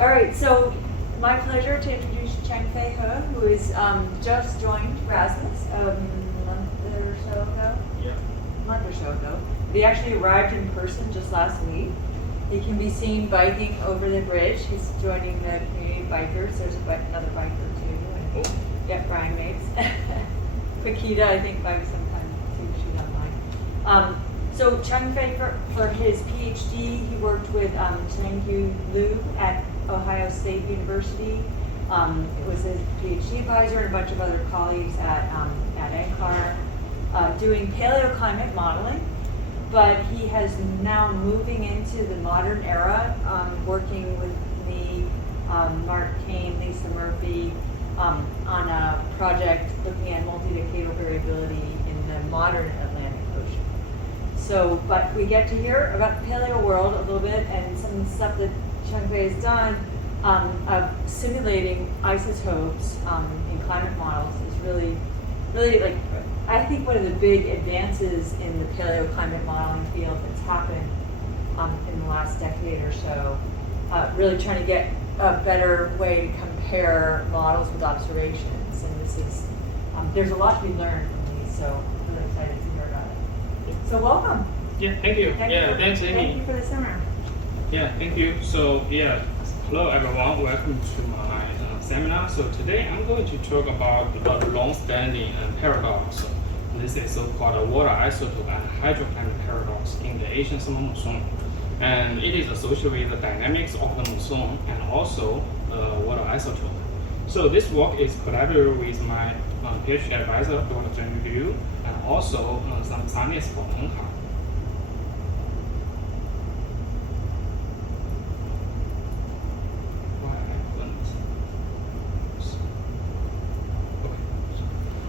All right, so my pleasure to introduce Chengfei He, who is just joined RSMAS a month or so ago. Yeah. A month or so ago. He actually arrived in person just last week. He can be seen biking over the bridge. He's joining the community of bikers. There's another biker too. And, yeah, Brian Mates. Paquita, I think, bikes sometimes too. She's online. So Chengfei, for his PhD, he worked with Chengyu Liu at Ohio State University. It was his PhD advisor and a bunch of other colleagues at NCAR doing paleoclimate modeling. But he has now moving into the modern era, working with me, Mark Kane, Lisa Murphy, on a project looking at multi-decadal variability in the modern Atlantic Ocean. So, but we get to hear about the paleo world a little bit and some of the stuff that Chengfei has done of simulating isotopes in climate models is really like, I think one of the big advances in the paleoclimate modeling field that's happened in the last decade or so, really trying to get a better way to compare models with observations. And this is, there's a lot to be learned from these, so I'm really excited to hear about it. So welcome. Yeah, thank you. Thanks, Amy. Thank you for the seminar. Yeah, thank you. So, hello everyone. Welcome to my seminar. So today I'm going to talk about the long-standing paradox. This is so-called water isotope and hydroclimate paradox in the Asian summer monsoon. And it is associated with the dynamics of the monsoon and also water isotope. So this work is collaborated with my PhD advisor, Dr. Zheng Liu, and also some scientists from NCAR.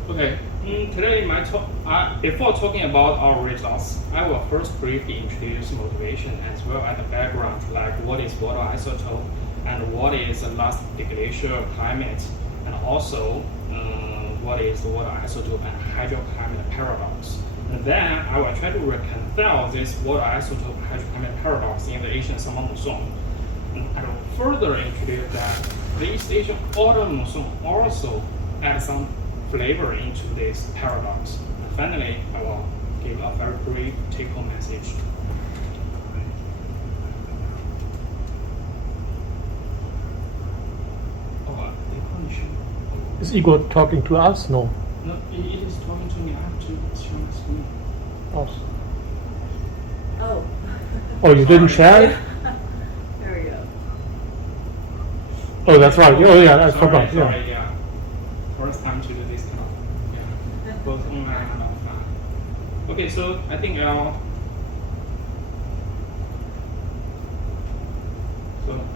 Okay, today my talk, before talking about our results, I will first briefly introduce motivation as well as the background, like what is water isotope and what is the last deglacial climate, and also what is the water isotope and hydroclimate paradox. And then I will try to reconcile this water isotope and hydroclimate paradox in the Asian summer monsoon. And I will further introduce that the East Asian autumn monsoon also adds some flavor into this paradox. And finally, I will give a very brief take-home message. Is Igor talking to us? No. No, it is talking to me. I have to share the screen. Oh. Oh. Oh, you didn't share it? There we go. Oh, that's right. Oh, yeah, I forgot. Sorry, yeah. First time to do this kind of, both online and offline. Okay, so I think I'll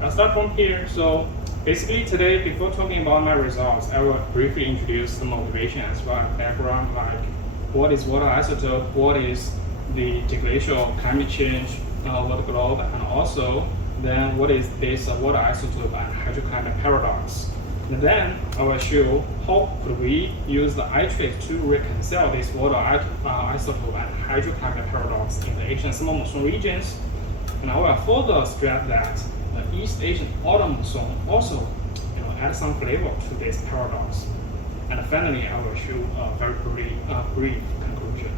start from here. So basically today, before talking about my results, I will briefly introduce the motivation as well as background, like what is water isotope, what is the deglacial climate change over the globe, and also then what is this water isotope and hydroclimate paradox. And then I will show how could we use the iTRACE to reconcile this water isotope and hydroclimate paradox in the Asian summer monsoon regions. And I will further stress that the East Asian autumn monsoon also add some flavor to this paradox. And finally, I will show a very brief conclusion.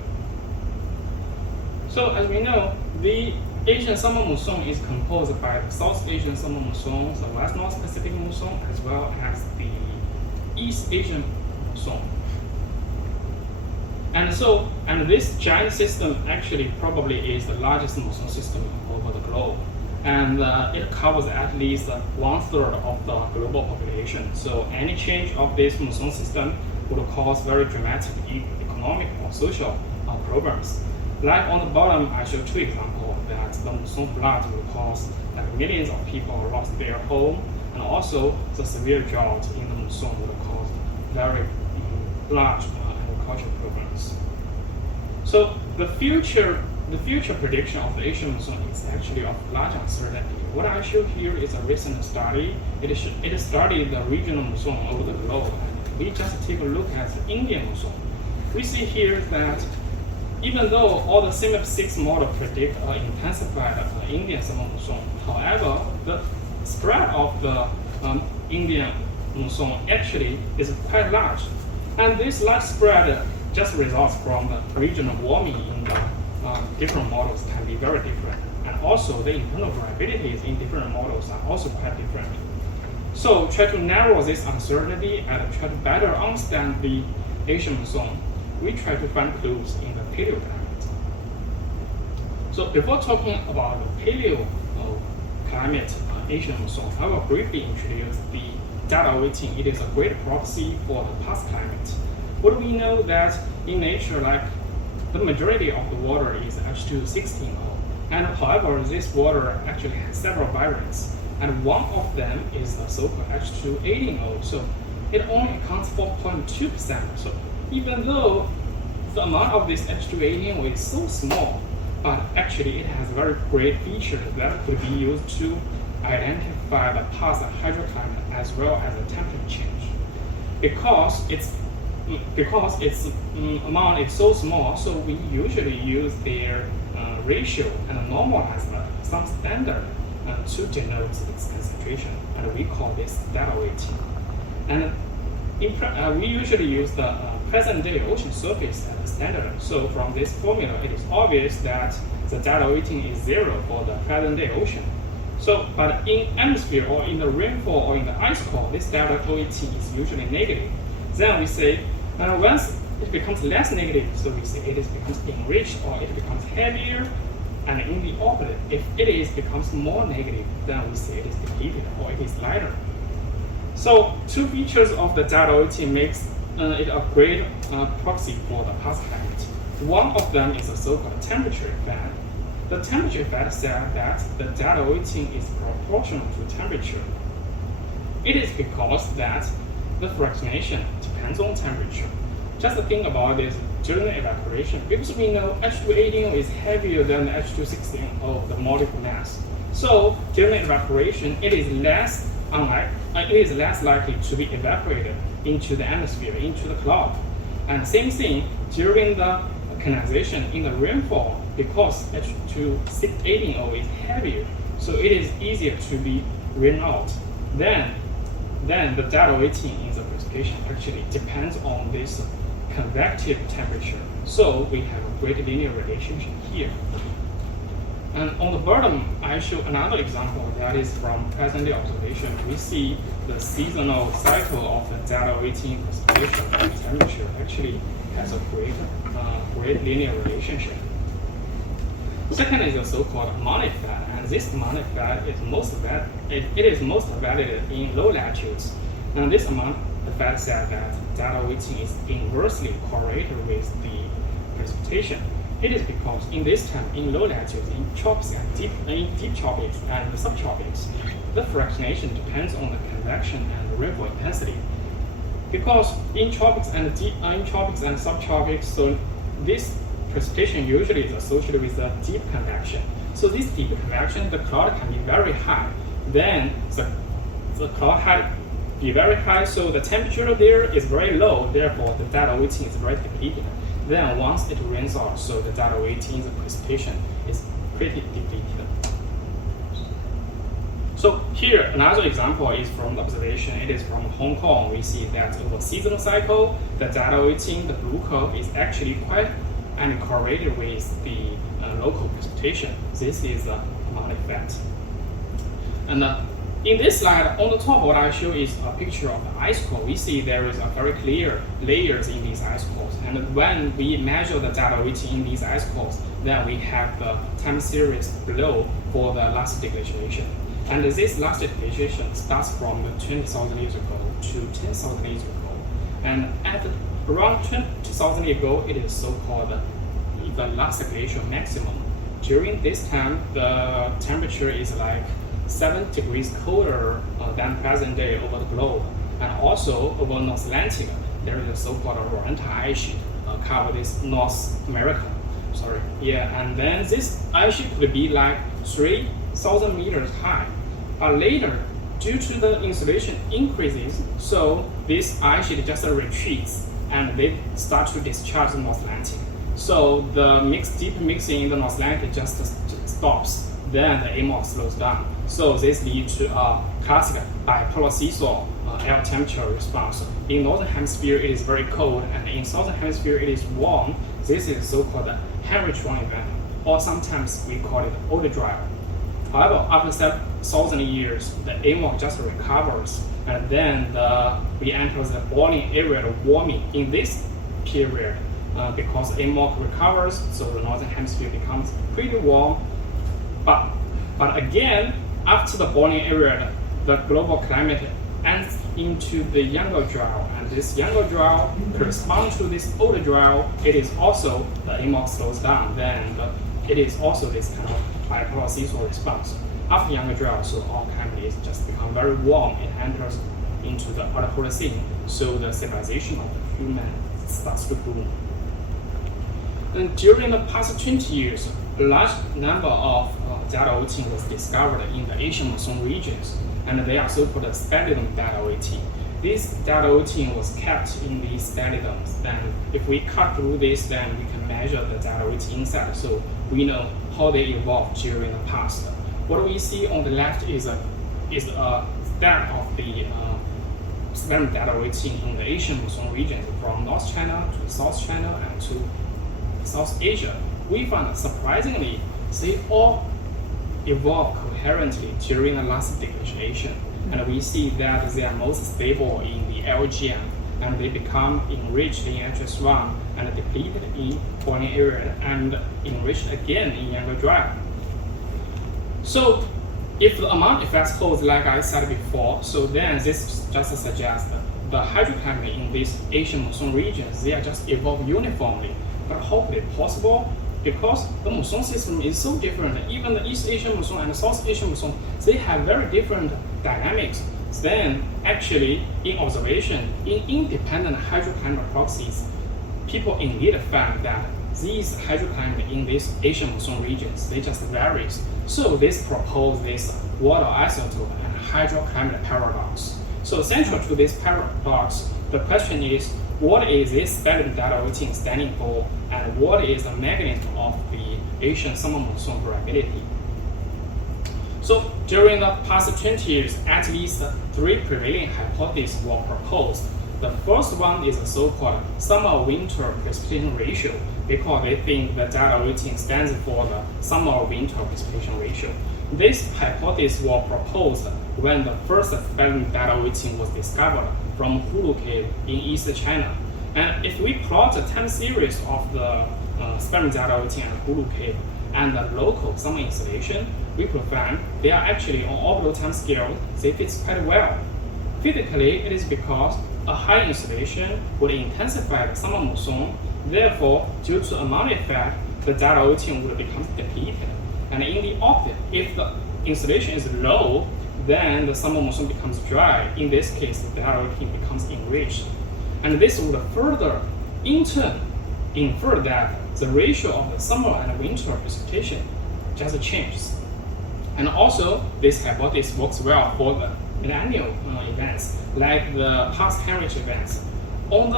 So as we know, the Asian summer monsoon is composed by the South Asian summer monsoon, the West North Pacific monsoon, as well as the East Asian monsoon. And this giant system actually probably is the largest monsoon system over the globe. And it covers at least 1/3 of the global population. So any change of this monsoon system would cause very dramatic economic or social problems. Like on the bottom, I show two examples that the monsoon floods will cause like millions of people lost their home, and also the severe drought in the monsoon will cause very large agricultural problems. So the future prediction of the Asian monsoon is actually of large uncertainty. What I show here is a recent study. It studied the regional monsoon over the globe. And we just take a look at the Indian monsoon. We see here that even though all the CMIP6 model predict intensified Indian summer monsoon, however, the spread of of the Indian monsoon actually is quite large. And this large spread just results from the regional warming in the different models can be very different. And also the internal variabilities in different models are also quite different. So try to narrow this uncertainty and try to better understand the Asian monsoon. We try to find clues in the paleoclimate. So before talking about the paleoclimate Asian monsoon, I will briefly introduce the data weighting. It is a great proxy for the past climate. What do we know that in nature, like the majority of the water is H216O, and however, this water actually has several variants, and one of them is the so-called H218O. So it only accounts for 0.2%. So even though the amount of this H218O is so small, but actually it has very great features that could be used to identify the past hydroclimate as well as the temperature change. Because its amount is so small, so we usually use their ratio and normalize some standard to denote its concentration, and we call this data weighting. And we usually use the present-day ocean surface as a standard. So from this formula, it is obvious that the data weighting is 0 for the present-day ocean. So, but in atmosphere or in the rainfall or in the ice core, this data weighting is usually negative. Then we say, once it becomes less negative, so we say it becomes enriched or it becomes heavier. And in the opposite, if it becomes more negative, then we say it is depleted or it is lighter. So two features of the data weighting makes it a great proxy for the past climate. One of them is a so-called temperature effect. The temperature effect says that the data weighting is proportional to temperature. It is because that the fractionation depends on temperature. Just think about this during the evaporation, because we know H218O is heavier than the H216O, the molecule mass. So during the evaporation, it is less likely to be evaporated into the atmosphere, into the cloud. And same thing during the condensation in the rainfall, because H218O is heavier, so it is easier to be rained out. Then the data weighting in the precipitation actually depends on this convective temperature. So we have a great linear relationship here. And on the bottom, I show another example that is from present-day observation. We see the seasonal cycle of the data weighting, precipitation, and temperature actually has a great linear relationship. Second is the so-called amount effect, and this amount effect is most valid in low latitudes. And this amount effect says that data weighting is inversely correlated with the precipitation. It is because in this time, in low latitudes, in tropics and deep tropics and the subtropics, the fractionation depends on the convection and the rainfall intensity. Because in tropics and subtropics, so this precipitation usually is associated with the deep convection. So this deep convection, the cloud can be very high. Then the cloud height be very high, so the temperature there is very low. Therefore, the data weighting is very depleted. Then once it rains out, so the data weighting, the precipitation is pretty depleted. So here, another example is from the observation. It is from Hong Kong. We see that over seasonal cycle, the data weighting, the blue curve, is actually quite correlated with the local precipitation. This is the amount effect. And in this slide, on the top, what I show is a picture of the ice core. We see there is a very clear layers in these ice cores. And when we measure the data weighting in these ice cores, then we have the time series below for the last deglaciation. And this last deglaciation starts from 20,000 years ago to 10,000 years ago. And at around 20,000 years ago, it is so-called the last glacial maximum. During this time, the temperature is like 7 degrees colder than present day over the globe. And also over North Atlantic, there is a so-called Roranta ice sheet cover this North America. And then this ice sheet could be like 3,000 meters high. But later, due to the insulation increases, so this ice sheet just retreats and they start to discharge the North Atlantic. So the deep mixing in the North Atlantic just stops. Then the AMOC slows down. So this leads to a classic bipolar seesaw air temperature response. In northern hemisphere, it is very cold, and in southern hemisphere, it is warm. This is so-called Heinrich Stadial event, or sometimes we call it Younger Dryas. However, after 7,000 years, the AMOC just recovers, and then we enter the Bølling-Allerød warming in this period. Because AMOC recovers, so the northern hemisphere becomes pretty warm. But again, after the Bølling-Allerød, the global climate ends into the Younger Dryas, and this Younger Dryas corresponds to this Older Dryas. It is also the AMOC slows down, then it is also this kind of bipolar seesaw response. After Younger Dryas, so all climate is just become very warm. It enters into the Holocene, so the civilization of the human starts to boom. And during the past 20 years, a large number of deglaciation was discovered in the Asian Monsoon regions, and they are so-called speleothem deglaciation. This deglaciation was kept in these speleothems. Then, if we cut through this, then we can measure the deglaciation inside, so we know how they evolved during the past. What we see on the left is a stack of the speleothem deglaciation in the Asian Monsoon regions, from North China to South China and to South Asia. We found that surprisingly, they all evolved coherently during the last deglaciation, and we see that they are most stable in the LGM, and they become enriched in HS1 and depleted in Bølling-Allerød and enriched again in Younger Dryas. So, if the amount effects holds like I said before, so then this just suggests that the hydroclimate in these Asian monsoon regions, they are just evolved uniformly. But how could it possible? Because the monsoon system is so different. Even the East Asian monsoon and the South Asian monsoon, they have very different dynamics. Then, actually, in observation, in independent hydroclimate proxies, people indeed found that these hydroclimate in these Asian monsoon regions, they just varies. So this proposed this water isotope and hydroclimate paradox. So central to this paradox, the question is, what is this speleothem deglaciation standing for, and what is the mechanism of the Asian summer monsoon variability? So during the past 20 years, at least 3 prevailing hypotheses were proposed. The first one is the so-called summer-winter precipitation ratio, because they think the deglaciation stands for the summer-winter precipitation ratio. This hypothesis was proposed when the first speleothem deglaciation was discovered from Hulu Cave in East China. And if we plot the time series of the speleothem deglaciation and Hulu Cave and the local summer installation, we could find they are actually on orbital time scale, they fit quite well. Physically, it is because a high installation would intensify the summer monsoon. Therefore, due to amount effect, the deglaciation would become depleted. And in the opposite, if the installation is low, then the summer monsoon becomes dry. In this case, the deglaciation becomes enriched. And this would further, in turn, infer that the ratio of the summer and winter precipitation just changes. And also, this hypothesis works well for the millennial events, like the past Heinrich events. On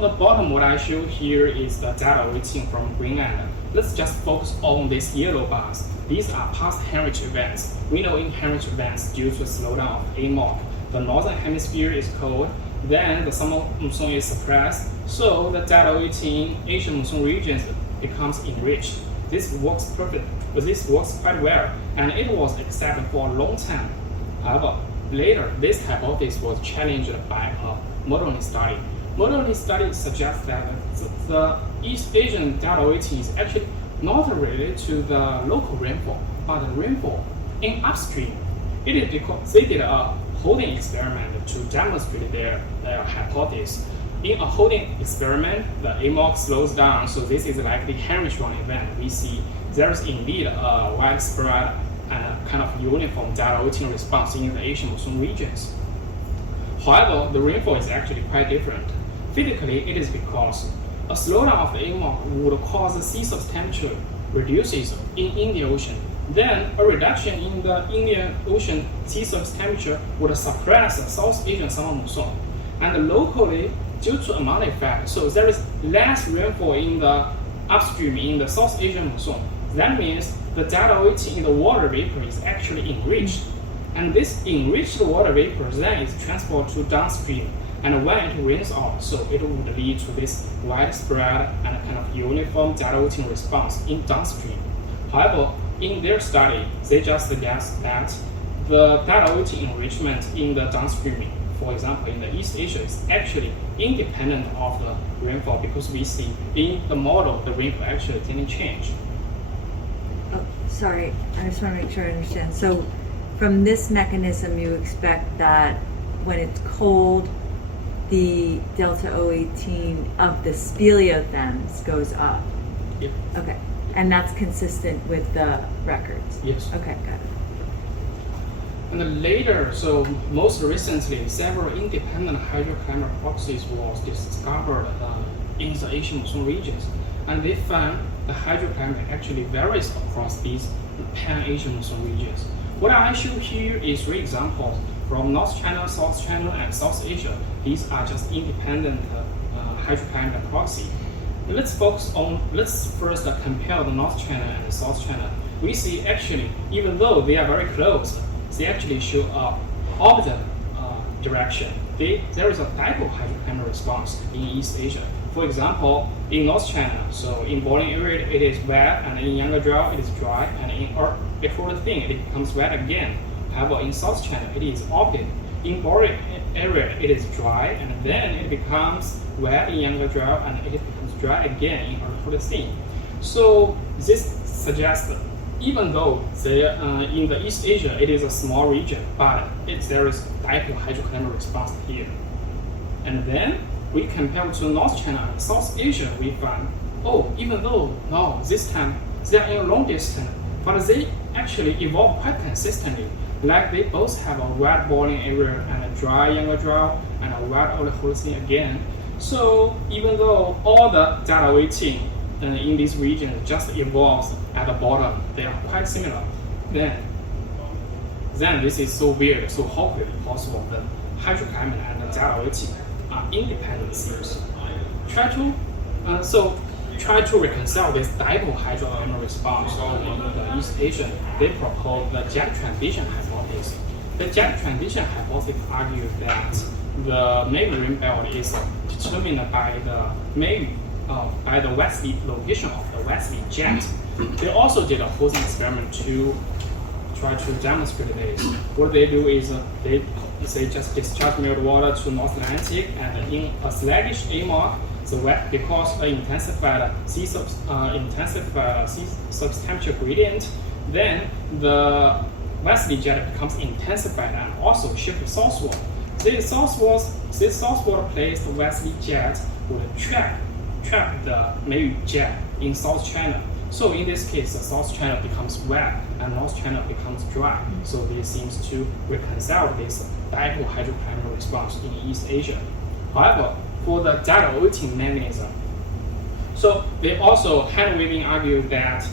the bottom, what I show here is the deglaciation from Greenland. Let's just focus on these yellow bars. These are past Heinrich events. We know in Heinrich events, due to slowdown of AMOC, the northern hemisphere is cold, then the summer monsoon is suppressed, so the deglaciation in Asian monsoon regions becomes enriched. This works quite well, and it was accepted for a long time. However, later, this hypothesis was challenged by a modern study. Modern study suggests that the East Asian deglaciation is actually not related to the local rainfall, but the rainfall in upstream. It is because they did a holding experiment to demonstrate their hypothesis. In a holding experiment, the AMOC slows down, so this is like the Heinrich Stadial event. We see there's indeed a widespread and kind of uniform deglaciation response in the Asian monsoon regions. However, the rainfall is actually quite different. Physically, it is because a slowdown of the AMOC would cause the sea surface temperature reduces in Indian Ocean. Then a reduction in the Indian Ocean sea surface temperature would suppress the South Asian summer monsoon. And locally, due to amount effect, so there is less rainfall in the upstream in the South Asian monsoon. That means the data weighting in the water vapor is actually enriched. And this enriched water vapor then is transported to downstream. And when it rains out, so it would lead to this widespread and kind of uniform data weighting response in downstream. However, in their study, they just suggest that the data weighting enrichment in the downstream, for example, in the East Asia, is actually independent of the rainfall, because we see in the model the rainfall actually didn't change. Oh, sorry, I just want to make sure I understand. So from this mechanism, you expect that when it's cold, the delta O18 of the speleothems goes up. Yep. Okay, and that's consistent with the records? Yes. Okay, got it. And then later, so most recently, several independent hydroclimate proxies was discovered in the Asian monsoon regions, and they found the hydroclimate actually varies across these pan-Asian monsoon regions. What I show here is 3 examples from North China, South China, and South Asia. These are just independent hydroclimate proxy. Let's first compare the North China and the South China. We see actually, even though they are very close, they actually show a opposite direction. There is a dipole hydroclimate response in East Asia. For example, in North China, so in Bølling-Allerød it is wet, and in Younger Dryas it is dry, and in Overturning it becomes wet again. However, in South China it is opposite. In Bølling-Allerød it is dry, and then it becomes wet in Younger Dryas, and it becomes dry again in Overturning. So this suggests that even though in the East Asia it is a small region, but there is dipole hydroclimate response here. And then we compare to North China and South Asia, we find, even though now this time they are in a long distance, but they actually evolve quite consistently. Like they both have a wet Bølling-Allerød and a dry Younger Dryas and a wet Overturning again. So even though all the data weighting in this region just evolves at the bottom, they are quite similar. Then this is so weird. So how could it be possible that hydroclimate and the data weighting are independent things? Try to reconcile this dipole hydroclimate response in the East Asia. They propose the jet transition hypothesis. The jet transition hypothesis argues that the Meridional rain belt is determined by the westerly location of the westerly jet. They also did a posing experiment to try to demonstrate this. What they do is they just discharge mild water to North Atlantic, and in a sluggish AMOC, because intensified sea surface temperature gradient, then the westerly jet becomes intensified and also shifted southward. This southward placed westerly jet would trap the Meridional jet in South China. So in this case, the South China becomes wet and North China becomes dry. So this seems to reconcile this dipole hydroclimate response in East Asia. However, for the data weighting mechanism, so they also hand-waving argue that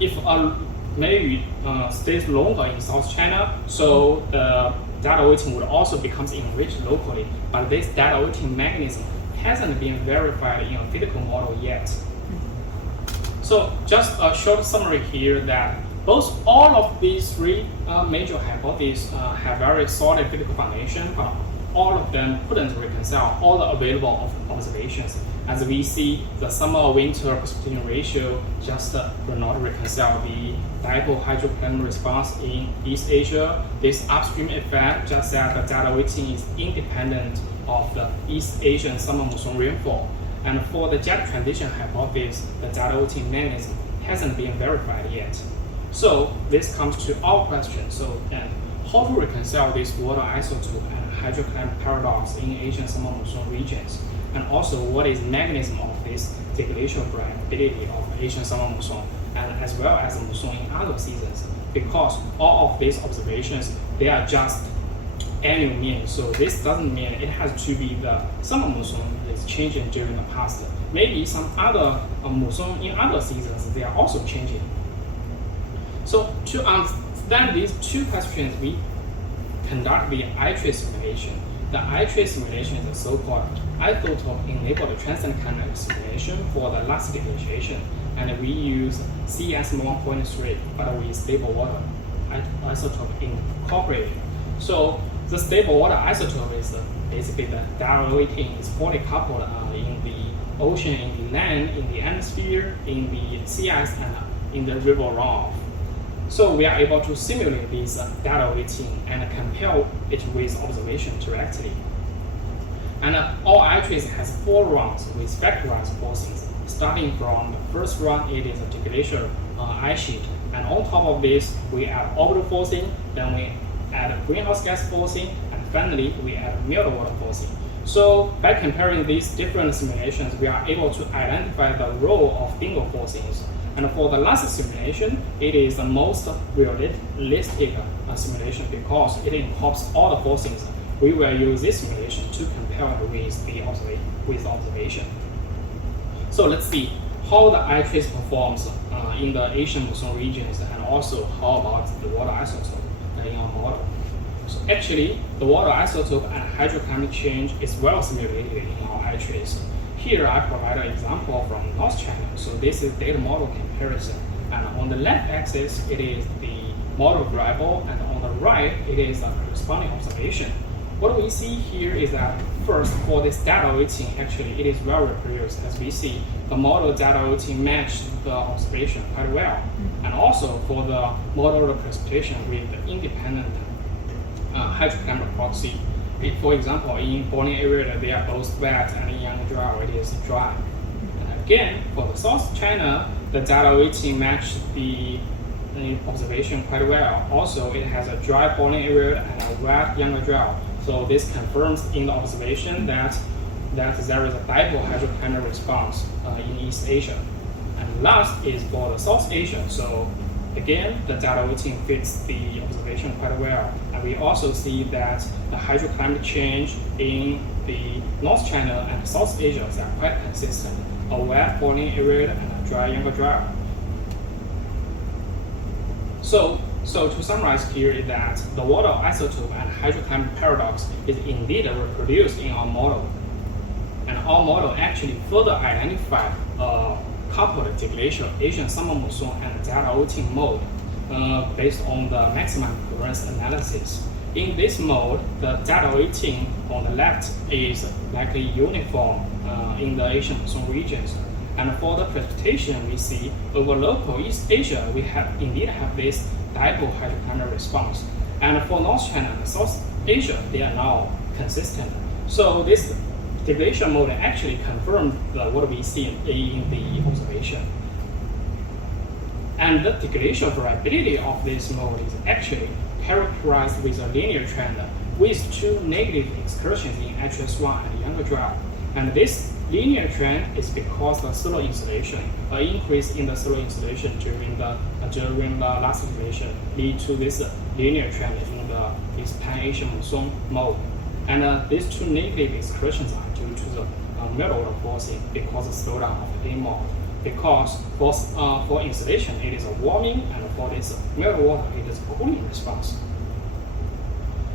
if a Meridional stays longer in South China, so the data weighting would also becomes enriched locally. But this data weighting mechanism hasn't been verified in a physical model yet. So just a short summary here that all of these 3 major hypotheses have very solid physical foundation, but all of them couldn't reconcile all the available observations. As we see, the summer-winter precipitation ratio just will not reconcile the dipole hydroclimate response in East Asia. This upstream effect just that the data weighting is independent of the East Asian summer monsoon rainfall. And for the jet transition hypothesis, the data weighting mechanism hasn't been verified yet. So this comes to our question. So how to reconcile this water isotope and hydroclimate paradox in Asian summer monsoon regions? And also, what is the mechanism of this deglacial variability of Asian summer monsoon, and as well as the monsoon in other seasons? Because all of these observations, they are just annual mean. So this doesn't mean it has to be the summer monsoon is changing during the past. Maybe some other monsoon in other seasons, they are also changing. So to understand these 2 questions, we conduct the iTRACE simulation. The iTRACE simulation is a so-called isotope-enabled transient climate simulation for the last deglaciation. and we use CS1.3, but with stable water isotope incorporated. So the stable water isotope is basically the derivative is fully coupled in the ocean, in the land, in the atmosphere, in the sea ice, and in the river runoff. So we are able to simulate this data weighting and compare it with observation directly. And all iTRACE has 4 rounds with factorized forcings. Starting from the first round, it is a deglacial ice sheet, and on top of this, we add orbital forcing, then we add greenhouse gas forcing, and finally, we add meltwater forcing. So by comparing these different simulations, we are able to identify the role of dingle forcings. And for the last simulation, it is the most realistic simulation because it incorporates all the forcings. We will use this simulation to compare it with observation. So let's see how the iTRACE performs in the Asian monsoon regions, and also how about the water isotope in our model. So actually, the water isotope and hydroclimate change is well simulated in our iTRACE. Here I provide an example from North China. So this is data model comparison. And on the left axis, it is the model variable, and on the right, it is a corresponding observation. What we see here is that first, for this data weighting, actually it is well reproduced. As we see, the model data weighting matched the observation quite well. And also for the model precipitation with the independent hydroclimate proxy. For example, in Bølling-Allerød, they are both wet, and in Younger Dryas, it is dry. And again, for the South China, the data weighting matched the observation quite well. Also, it has a dry Bølling-Allerød and a wet Younger Dryas. So this confirms in the observation that there is a dipole hydroclimate response in East Asia. And last is for the South Asia. So again, the data weighting fits the observation quite well. And we also see that the hydroclimate change in the North China and South Asia are quite consistent. A wet Bølling-Allerød and a dry Younger Dryas. So to summarize here is that the water isotope and hydroclimate paradox is indeed reproduced in our model. And our model actually further identified a coupled deglacial Asian summer monsoon and data weighting mode based on the maximum occurrence analysis. In this mode, the data weighting on the left is likely uniform in the Asian monsoon regions. And for the precipitation, we see over local East Asia, we indeed have this dipole hydroclimate response. And for North China and South Asia, they are now consistent. So this deglacial mode actually confirmed what we see in the observation. And the deglacial variability of this mode is actually characterized with a linear trend with 2 negative excursions in HS1 and Younger Dryas. And this linear trend is because the solar insolation, an increase in the solar insolation during the last simulation, lead to this linear trend in this Pan-Asian monsoon mode. And these 2 negative excursions are due to the meltwater forcing because of the slowdown of the AMOC. Because for insolation, it is a warming, and for this meltwater, it is a cooling response.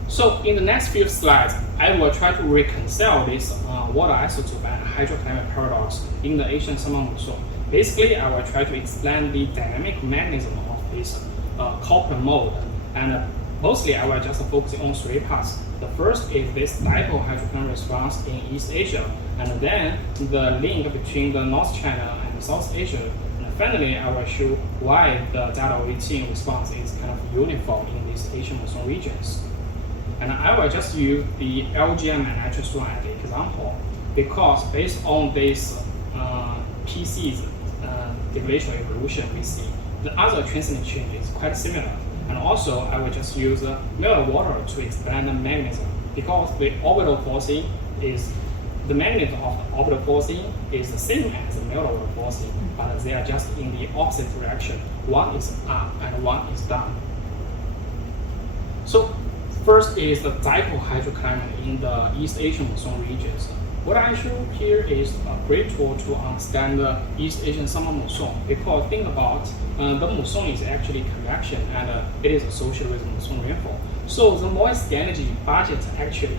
So in the next few slides, I will try to reconcile this water isotope and hydroclimate paradox in the Asian summer monsoon. Basically, I will try to explain the dynamic mechanism of this coupled mode, and mostly I will just focus on 3 parts. The first is this dipole hydroclimate response in East Asia, and then the link between the North China and South Asia. And finally, I will show why the data weighting response is kind of uniform in these Asian monsoon regions. And I will just use the LGM and HS1 as an example, because based on this PC's deglacial evolution, we see the other transient change is quite similar. And also, I will just use meltwater to explain the mechanism, because the orbital forcing is the mechanism of the orbital forcing is the same as the meltwater forcing, but they are just in the opposite direction. One is up and one is down. So first is the dipole hydroclimate in the East Asian monsoon regions. What I show here is a great tool to understand the East Asian summer monsoon, because think about the monsoon is actually convection, and it is associated with monsoon rainfall. So the moist energy budget actually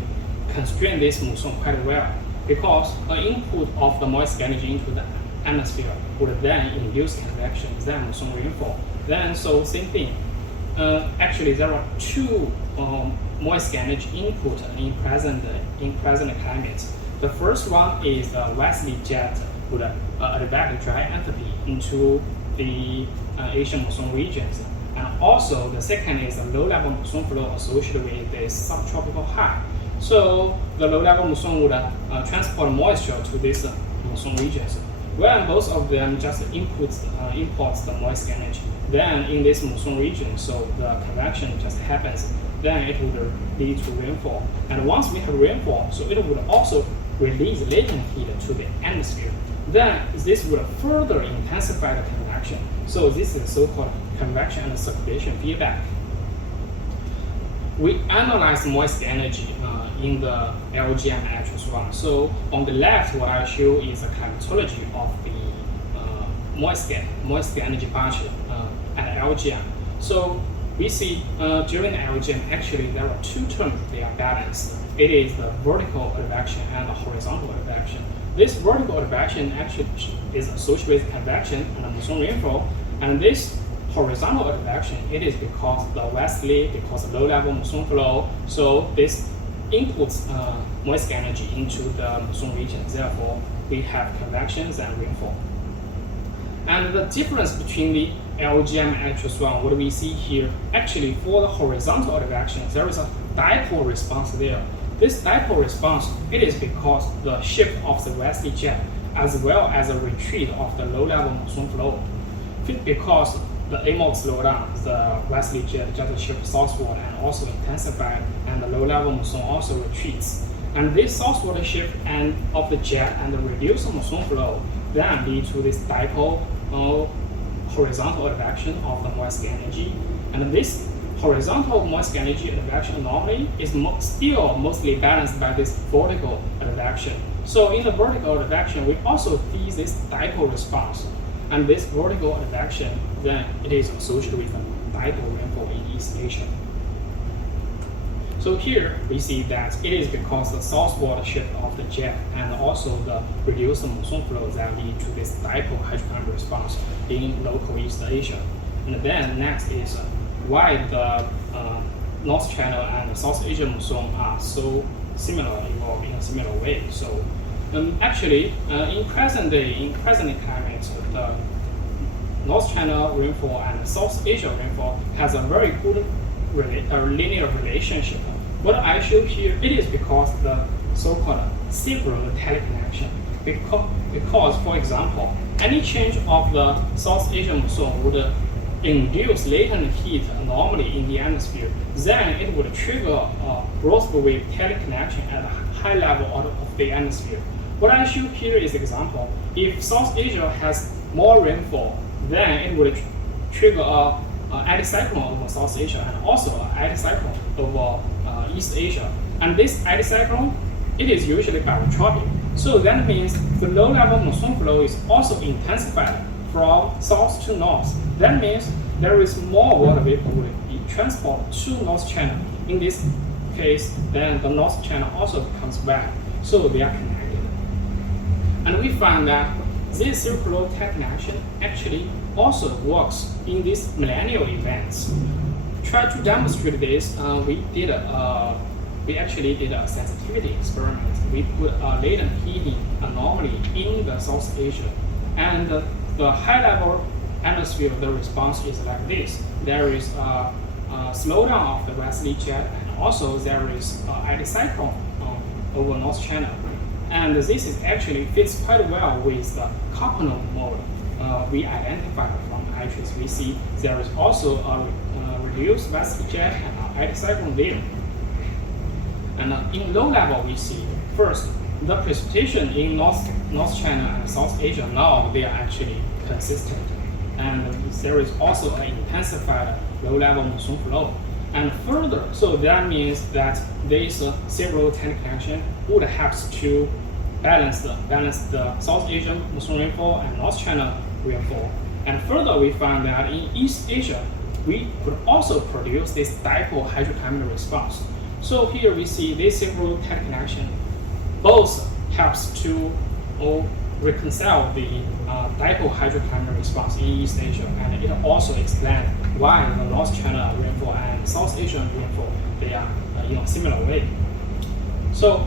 constrain this monsoon quite well, because the input of the moist energy into the atmosphere would then induce convection, then monsoon rainfall. Then so same thing. Actually, there are two moist energy input in present climate. The first one is the westerly jet would advect dry enthalpy into the Asian monsoon regions. And also the second is the low-level monsoon flow associated with the subtropical high. So the low-level monsoon would transport moisture to these monsoon regions. When both of them just imports the moist energy, then in this monsoon region, so the convection just happens, then it would lead to rainfall. And once we have rainfall, so it would also release latent heat to the atmosphere. Then this would further intensify the convection. So this is so-called convection and circulation feedback. We analyze moist energy in the LGM HS1. So on the left, what I show is a climatology of the moist energy budget at LGM. So we see during the LGM, actually there are two terms they are balanced. It is the vertical advection and the horizontal advection. This vertical advection actually is associated with convection and monsoon rainfall, and this horizontal advection, it is because the westerly, because low-level monsoon flow, so this inputs moist energy into the monsoon region. Therefore, we have convections and rainfall. And the difference between the LGM and HS1, what we see here, actually for the horizontal advection, there is a dipole response there. This dipole response, it is because the shift of the westerly jet as well as a retreat of the low-level monsoon flow. Because the AMOC slowed down, the westerly jet just shifts southward and also intensified, and the low-level monsoon also retreats. And this southward shift of the jet and the reduced monsoon flow then lead to this dipole horizontal advection of the moist energy. And this horizontal moist energy advection anomaly is still mostly balanced by this vertical advection. So in the vertical advection, we also see this dipole response. And this vertical advection, then it is associated with a dipole rainfall in East Asia. So here we see that it is because the southward shift of the jet and also the reduced monsoon flow that lead to this dipole hydroclimate response in local East Asia. And then next is why the North China and the South Asian monsoon are so similar, evolved in a similar way. So actually, in present climate, the North China rainfall and South Asia rainfall has a very good linear relationship. What I show here, it is because the so-called several teleconnection. Because, for example, any change of the South Asian monsoon would induce latent heat anomaly in the atmosphere. Then it would trigger a growth wave teleconnection at a high level of the atmosphere. What I show here is example. If South Asia has more rainfall, then it would trigger a anticyclone over South Asia and also an anticyclone over East Asia. And this anticyclone, it is usually barotropic. So that means the low-level monsoon flow is also intensified from south to north. That means there is more water vapor will be transported to North China. In this case, then the North China also becomes wet. So they are connected. And we find that this circular teleconnection actually also works in these millennial events. To try to demonstrate this, we actually did a sensitivity experiment. We put a latent heating anomaly in the South Asia, and the high-level atmosphere, the response is like this. There is a slowdown of the westerly jet, and also there is anticyclone over North China. And this is actually fits quite well with the Köppen mode we identified from iTRACE. We see there is also a reduced westerly jet and anticyclone there. And in low level, we see first the precipitation in North China and South Asia. Now they are actually consistent, and there is also an intensified low-level monsoon flow. And further, so that means that this several teleconnection would help to balance the South Asian monsoon rainfall and North China rainfall. And further, we found that in East Asia, we could also produce this dipole hydroclimate response. So here we see this several teleconnection both helps to reconcile the dipole hydroclimate response in East Asia, and it also explains why the North China rainfall and South Asian rainfall, they are in a similar way. So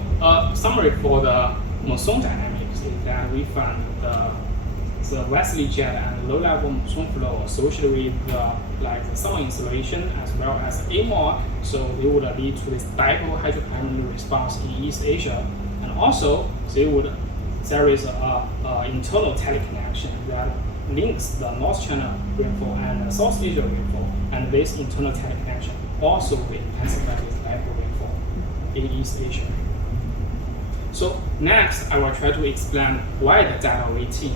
summary for the monsoon dynamics is that we found the westerly jet and low-level monsoon flow associated with the summer insolation as well as AMOC, so they would lead to this dipole hydroclimate response in East Asia, and also there is a internal teleconnection that links the North China rainfall and the South Asia rainfall, and this internal teleconnection also will intensify this dipole rainfall in East Asia. So next, I will try to explain why the data weighting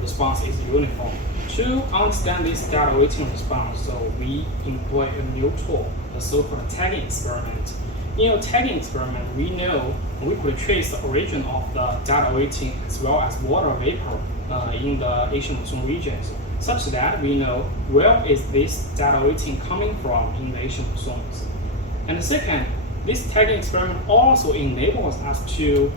response is uniform. To understand this data weighting response, so we employ a new tool, the so-called tagging experiment. In a tagging experiment, we know we could trace the origin of the data weighting as well as water vapor in the Asian monsoon regions, such that we know where is this data weighting coming from in the Asian monsoons. And second, this tagging experiment also enables us to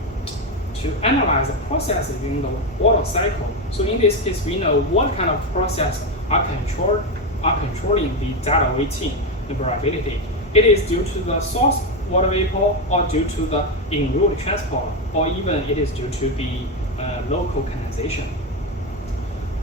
analyze the processes in the water cycle. So in this case, we know what kind of process are controlling the data weighting and variability. It is due to the source water vapor, or due to the en-route transport, or even it is due to the local condensation.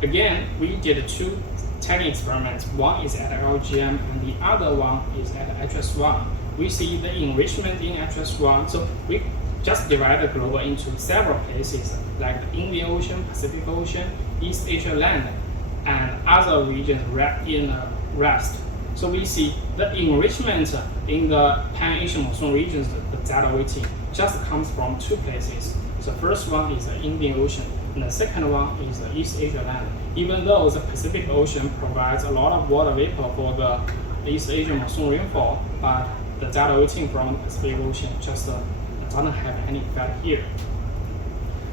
Again, we did two tagging experiments. One is at LGM and the other one is at HS1. We see the enrichment in HS1, so we just divide the globe into several places, like the Indian Ocean, Pacific Ocean, East Asia land, and other regions in rest. So we see the enrichment in the Pan-Asian monsoon regions, the data weighting just comes from two places. The first one is the Indian Ocean, and the second one is the East Asia land. Even though the Pacific Ocean provides a lot of water vapor for the East Asian monsoon rainfall, but the data weighting from the Pacific Ocean just doesn't have any effect here.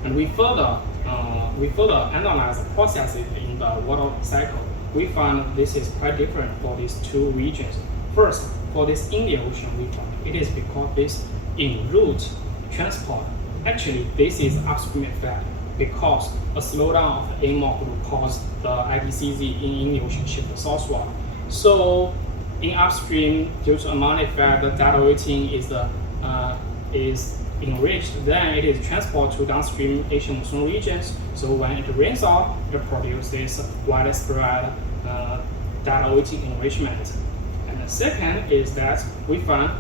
And we further analyze the processes in the water cycle. We found this is quite different for these two regions. First, for this Indian Ocean, we found it is because this en-route transport, actually this is upstream effect, because a slowdown of the AMOC will cause the IPCZ in Indian Ocean shift southward. So in upstream, due to amount effect, the data weighting is enriched, then it is transported to downstream Asian monsoon regions. So when it rains off, it produces widespread data weighting enrichment. And the second is that we found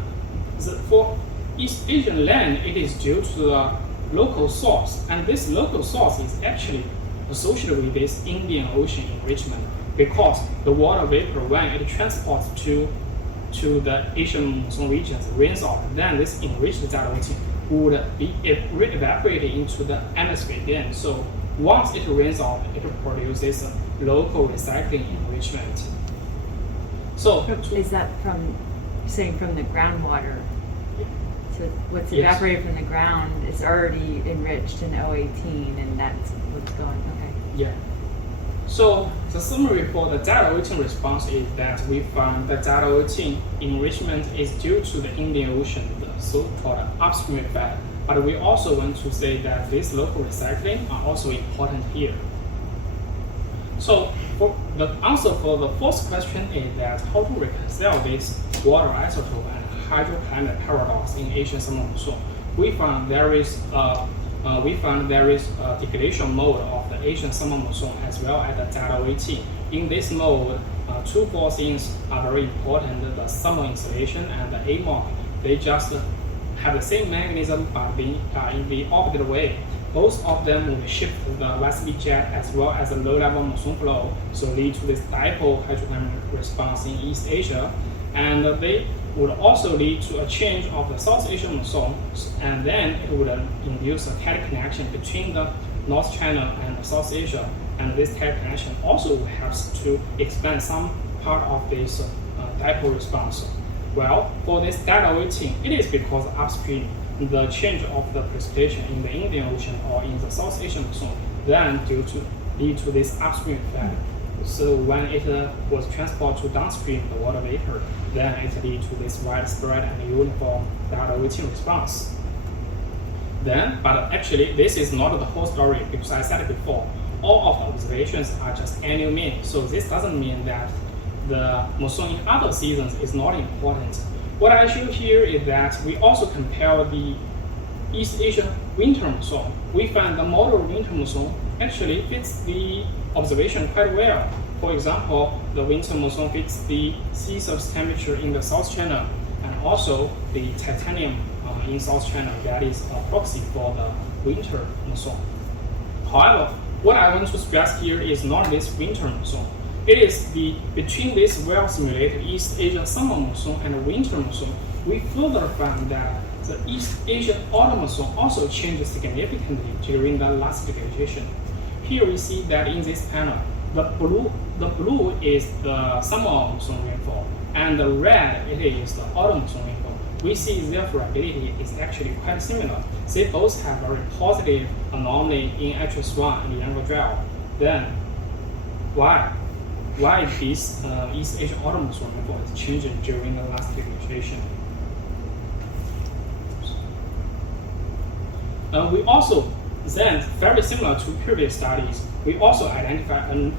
that for East Asian land, it is due to the local source, and this local source is actually associated with this Indian Ocean enrichment, because the water vapor, when it transports to the Asian monsoon regions, rains off, then this enriched data weighting would be re-evaporated into the atmosphere again. So once it rains off, it produces a local recycling enrichment. So is that from the groundwater? So what's Yes. evaporated from the ground is already enriched in 018, and that's what's going. Okay. yeah. So the summary for the data weighting response is that we found that data weighting enrichment is due to the Indian Ocean, the so-called upstream effect. But we also want to say that this local recycling are also important here. So for the answer for the first question is that how to reconcile this water isotope and hydroclimate paradox in Asian summer monsoon. We found there is a deglacial mode of the Asian summer monsoon as well as the data weighting. In this mode, two forcings are very important: the summer insolation and the AMOC. They just have the same mechanism but in the opposite way. Both of them will shift the westerly jet as well as the low-level monsoon flow, so lead to this dipole hydroclimate response in East Asia, and they would also lead to a change of the South Asian monsoon, and then it would induce a teleconnection between the North China and South Asia, and this teleconnection also helps to explain some part of this dipole response. Well, for this data weighting, it is because upstream, the change of the precipitation in the Indian Ocean or in the South Asian monsoon, then lead to this upstream effect. So when it was transported to downstream, the water vapor, then it leads to this widespread and uniform data weighting response. But actually, this is not the whole story because I said it before. All of the observations are just annual mean. So this doesn't mean that the monsoon in other seasons is not important. What I show here is that we also compare the East Asian winter monsoon. We find the moderate winter monsoon actually fits the observation quite well. For example, the winter monsoon fits the sea surface temperature in the South China and also the titanium in South China, that is a proxy for the winter monsoon. However, what I want to stress here is not this winter monsoon. It is between this well-simulated East Asian summer monsoon and winter monsoon, we further found that the East Asian autumn monsoon also changed significantly during the last deglaciation. Here we see that in this panel, the blue is the summer monsoon rainfall, and the red it is the autumn monsoon rainfall. We see their variability is actually quite similar. They both have very positive anomaly in HS1 and Younger Dryas. Then, why this East Asian autumn monsoon rainfall is changing during the last deglaciation? We also then, very similar to previous studies, we also identify a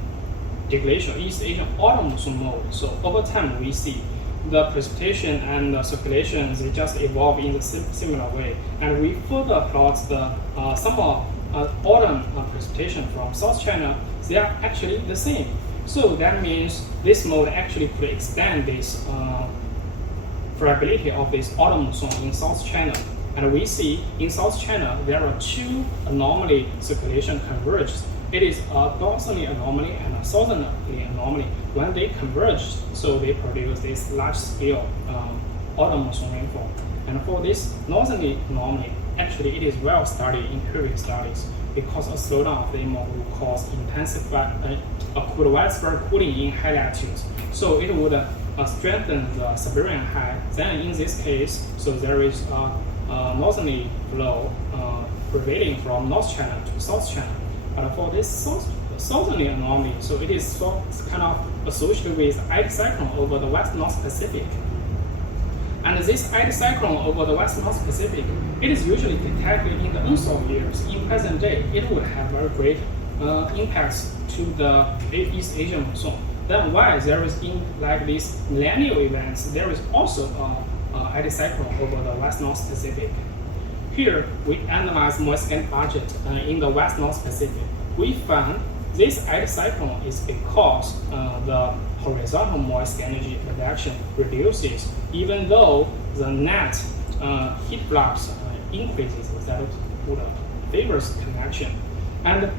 deglacial East Asian autumn monsoon mode. So over time, we see the precipitation and the circulation, they just evolve in the similar way. And we further plot the summer autumn precipitation from South China. They are actually the same. So that means this mode actually could expand this variability of this autumn monsoon in South China. And we see in South China, there are two anomaly circulation converges. It is a northerly anomaly and a southerly anomaly. When they converge, so they produce this large scale autumn monsoon rainfall. And for this northerly anomaly, actually it is well studied in previous studies because a slowdown of the AMOC will cause could widespread cooling in high latitudes. So it would strengthen the Siberian high. Then in this case, so there is a northerly flow prevailing from North China to South China. But for this southerly anomaly, so it is kind of associated with anticyclone over the West-North Pacific. And this anticyclone over the West-North Pacific, it is usually detected in the unsolved years. In present day, it would have very great impacts to the East Asian monsoon. Then why there is in like these millennial events, there is also a anticyclone over the West-North Pacific. Here, we analyze moist budget in the West-North Pacific. We found this anticyclone is because the horizontal moist energy advection reduces, even though the net heat flux increases. That would favors convection. And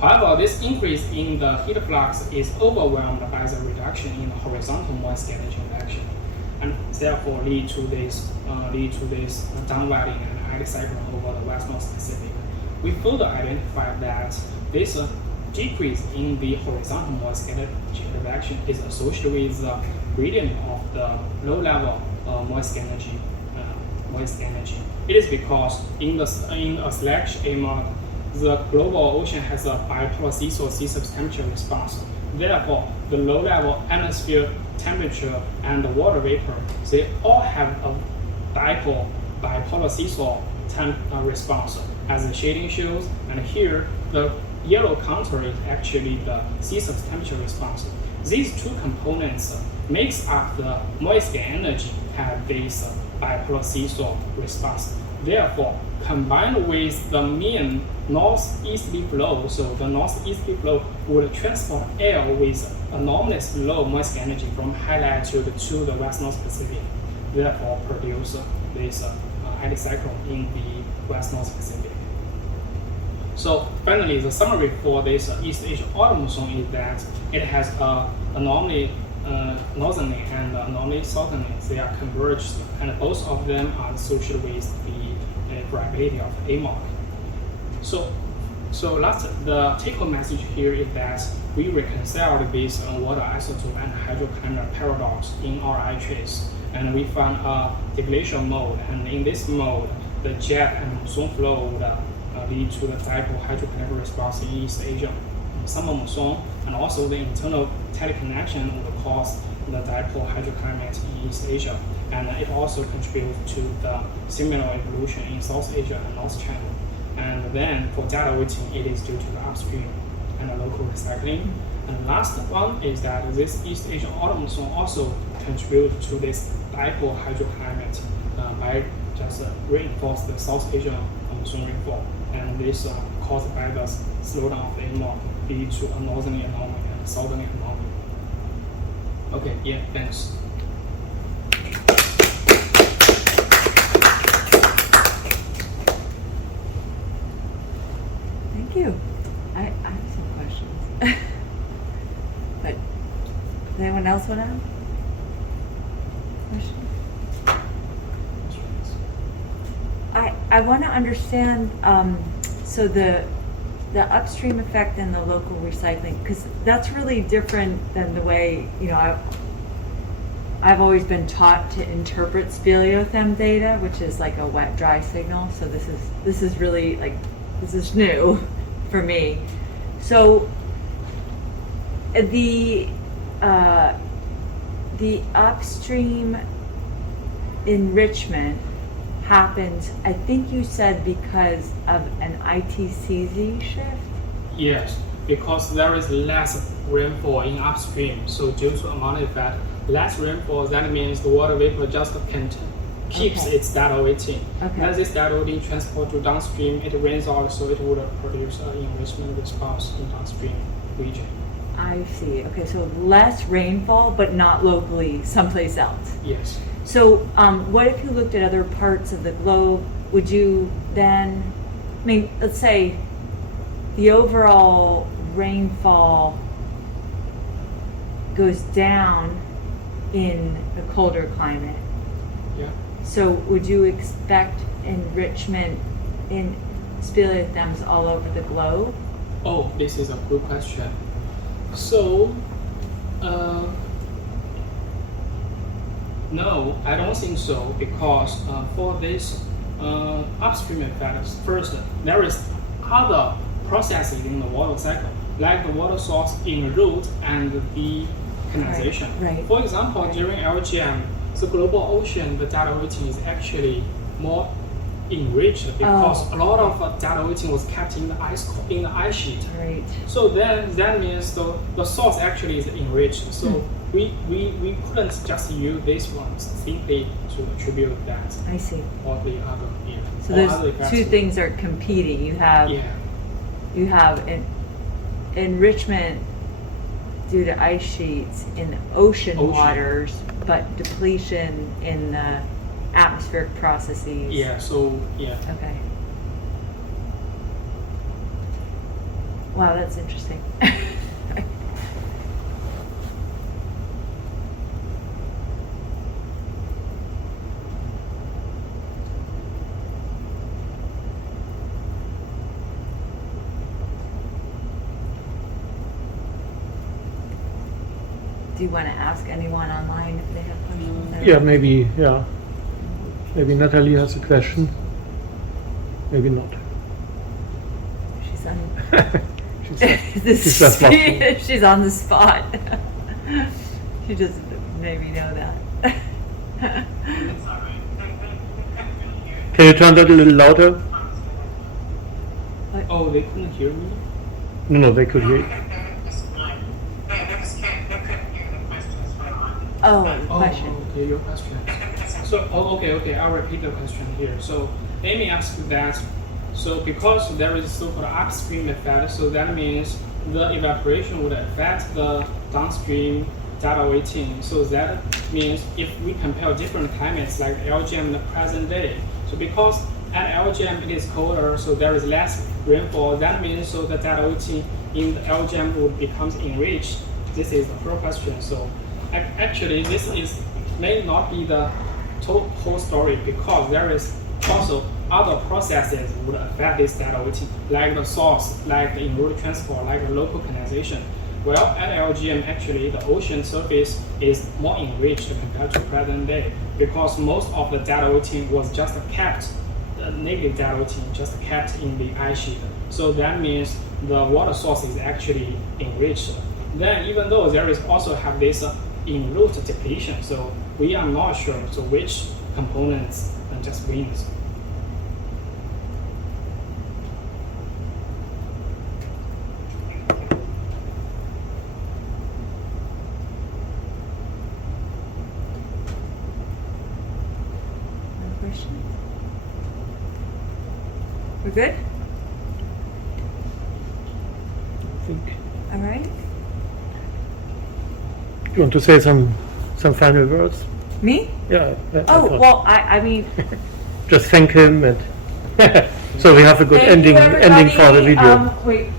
however, this increase in the heat flux is overwhelmed by the reduction in the horizontal moist energy advection, and therefore lead to this downwelling and anticyclone over the West-North Pacific. We further identified that this decrease in the horizontal moist energy advection is associated with the gradient of the low-level moist energy. It is because in a slash AMOC, the global ocean has a bipolar seesaw sea surface temperature response. Therefore, the low-level atmosphere temperature and the water vapor, they all have a bipolar seesaw response, as the shading shows. And here, the yellow contour is actually the sea surface temperature response. These two components makes up the moist energy have this bipolar seesaw response. Therefore, combined with the mean northeasterly flow, so the northeasterly flow would transport air with anomalous low moist energy from high latitude to the West-North Pacific, therefore produce this anticyclone in the West-North Pacific. So finally, the summary for this East Asian autumn monsoon is that it has anomaly northerly and anomaly southerly. They are converged, and both of them are associated with the variability of AMOC. So the take-home message here is that we reconciled this water isotope and hydroclimate paradox in our iTRACE, and we found a deglacial mode. And in this mode, the jet and monsoon flow would lead to the dipole hydroclimate response in East Asia summer monsoon, and also the internal teleconnection would cause the dipole hydroclimate in East Asia, and it also contributes to the similar evolution in South Asia and North China. And then for data weighting, it is due to the upstream and the local recycling. And last one is that this East Asian autumn monsoon also contributes to this dipole hydroclimate by just reinforce the South Asian monsoon rainfall. And this caused by the slowdown of the AMOC lead to a northerly anomaly and a southerly anomaly. Okay, yeah, thanks. Thank you. I have some questions. But does anyone else want to have questions? I want to understand, so the upstream effect and the local recycling, because that's really different than the way, I've always been taught to interpret speleothem data, which is like a wet-dry signal. So this is really this is new for me. So the upstream enrichment happens, I think you said, because of an ITCZ shift? Yes, because there is less rainfall in upstream. So due to amount effect, less rainfall, that means the water vapor just keeps its data weighting. Okay. As this data weighting transport to downstream, it rains out, so it would produce an enrichment response in downstream region. I see. Okay, so less rainfall, but not locally someplace else. Yes. So what if you looked at other parts of the globe? Would you then, let's say the overall rainfall goes down in the colder climate. Yeah. So would you expect enrichment in speleothems all over the globe? Oh, this is a good question. So, no, I don't think so, because for this upstream effects, first, there is other processes in the water cycle, like the water source en route and the canalization. Right. For example, during LGM, the global ocean, the data weighting is actually more enriched because a lot of data weighting was kept in the ice sheet. Right. So then that means the source actually is enriched. So we couldn't just use this one simply to attribute that. I see. Or the other, yeah. So or other those effects. two things are competing. You have an enrichment due to ice sheets in the ocean waters, but depletion in the atmospheric processes. Yeah, so, yeah. Okay. Wow, that's interesting. Do you want to ask anyone online if they have questions? Yeah, maybe, yeah. Maybe Natalie has a question. Maybe not. She's on. she's just watching. She's on the spot. She doesn't maybe know that. Can you turn that a little louder? Oh, they couldn't hear me? No, they could hear you. Question. Okay, your question. So, okay, I'll repeat the question here. So, Amy asked that, so because there is so-called upstream effect, so that means the evaporation would affect the downstream data weighting. So that means if we compare different climates like LGM in the present day, so because at LGM it is colder, so there is less rainfall, that means so the data weighting in the LGM would become enriched. This is the first question. So actually this may not be the whole story, because there is also other processes would affect this data weighting, like the source, like the en-route transport, like the local canalization. Well, at LGM, actually, the ocean surface is more enriched compared to present day, because most of the data weighting was just kept, the negative data weighting just kept in the ice sheet. So that means the water source is actually enriched. Then, even though there is also have this in root depletion. So we are not sure so which components just wins. No questions? We're good? I think. All right. Do you want to say some final words? Me? Yeah. I Oh, thought. well, I mean, Just thank him and so we have a good Thank you, ending for the everybody. video. Wait.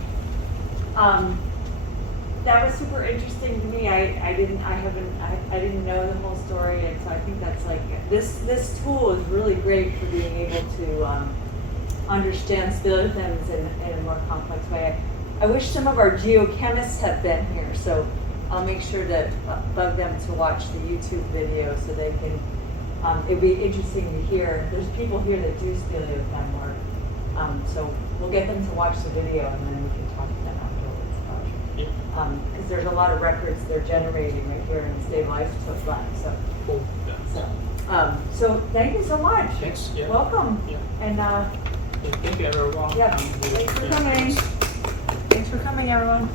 That was super interesting to me. I didn't know the whole story, and so I think that's like this tool is really great for being able to understand speleothems in a more complex way. I wish some of our geochemists had been here, so I'll make sure to bug them to watch the YouTube video so they can. It'd be interesting to hear. There's people here that do speleothem work, so we'll get them to watch the video and then we can talk to them afterwards about it. Because there's a lot of records they're generating right here in the stable isotope lab. So, Cool. Yeah. so thank you so much. Thanks. Yeah. Welcome. Yeah. And Yeah, thank you everyone. yeah, We- thanks for yeah, coming. thanks. Thanks for coming, everyone.